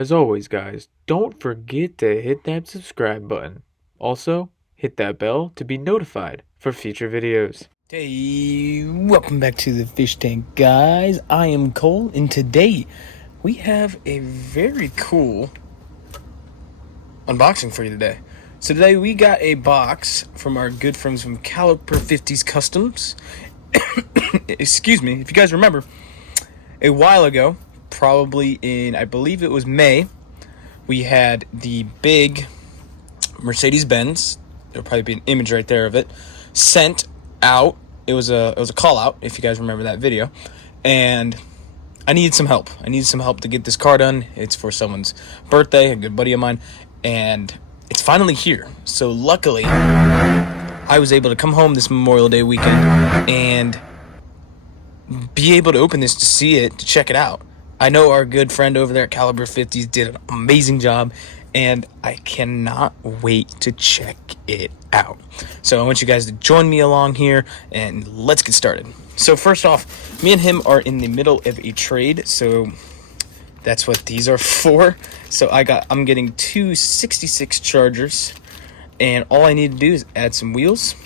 As always, guys, don't forget to hit that subscribe button. Also, hit that bell to be notified for future videos. Hey, welcome back to the fish tank, guys. I am Cole, and today we have a very cool unboxing for you today. So today we got a box from our good friends from Caliper 50s Customs. Excuse me, if you guys remember, a while ago, probably in, I believe it was May, we had the big Mercedes-Benz, there'll probably be an image right there of it, sent out. It was a call out, if you guys remember that video, and I needed some help. I needed some help to get this car done. It's for someone's birthday, a good buddy of mine, and it's finally here. So luckily, I was able to come home this Memorial Day weekend and be able to open this to see it, to check it out. I know our good friend over there at Caliber 50s did an amazing job, and I cannot wait to check it out. So I want you guys to join me along here, and let's get started. So first off, me and him are in the middle of a trade, so that's what these are for. So I'm getting two 66 Chargers, and all I need to do is add some wheels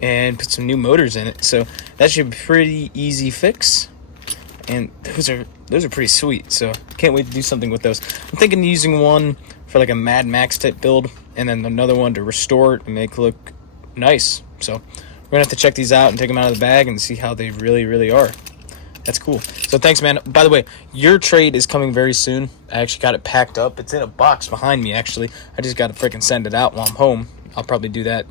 and put some new motors in it. So that should be a pretty easy fix. And those are pretty sweet, so can't wait to do something with those. I'm thinking of using one for like a Mad Max type build, and then another one to restore it and make it look nice. So we're gonna have to check these out and take them out of the bag and see how they really are. That's cool. So thanks, man. By the way, your trade is coming very soon. I actually got it packed up. It's in a box behind me, actually. I just gotta freaking send it out while I'm home. I'll probably do that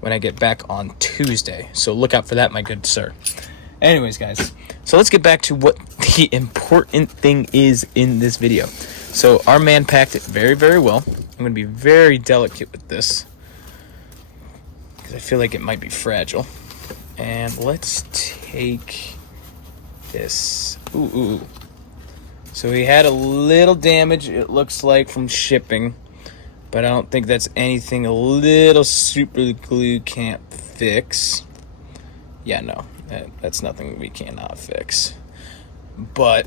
when I get back on Tuesday, so look out for that, my good sir. Anyways, guys, so let's get back to what the important thing is in this video. So our man packed it very well. I'm going to be very delicate with this because I feel like it might be fragile. And let's take this. Ooh. So we had a little damage, it looks like, from shipping, but I don't think that's anything a little super glue can't fix. Yeah, no. That's nothing we cannot fix, but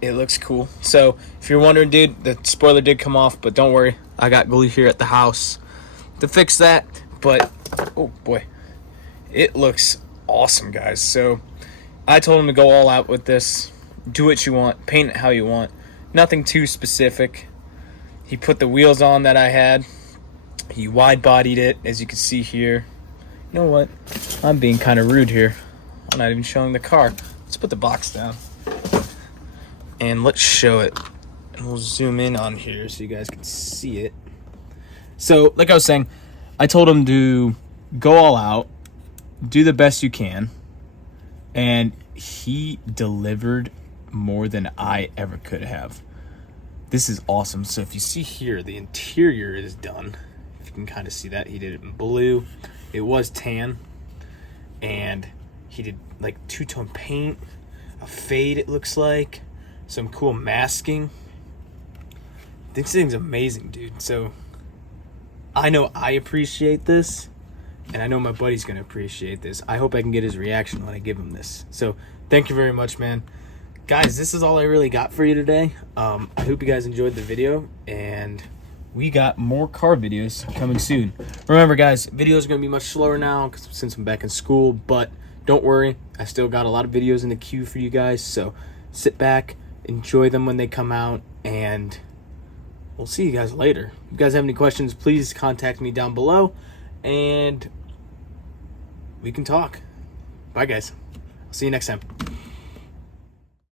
it looks cool. So if you're wondering, dude, the spoiler did come off, but don't worry, I got glue here at the house to fix that. But oh boy, it looks awesome, guys. So I told him to go all out with this, do what you want, paint it how you want, nothing too specific. He put the wheels on that I had, he wide bodied it, as you can see here. You know what, I'm being kind of rude here. I'm not even showing the car. Let's put the box down and let's show it, and we'll zoom in on here so you guys can see it. So like I was saying, I told him to go all out, do the best you can, and he delivered more than I ever could have. This is awesome. So if you see here, the interior is done. If you can kind of see that, he did it in blue. It was tan, and he did like two-tone paint, a fade it looks like, some cool masking. This thing's amazing, dude. So I know I appreciate this, and I know my buddy's gonna appreciate this. I hope I can get his reaction when I give him this. So thank you very much, man. Guys, this is all I really got for you today. I hope you guys enjoyed the video, and we got more car videos coming soon. Remember, guys, videos are gonna be much slower now since I'm back in school, but don't worry, I still got a lot of videos in the queue for you guys, so sit back, enjoy them when they come out, and we'll see you guys later. If you guys have any questions, please contact me down below, and we can talk. Bye, guys. I'll see you next time.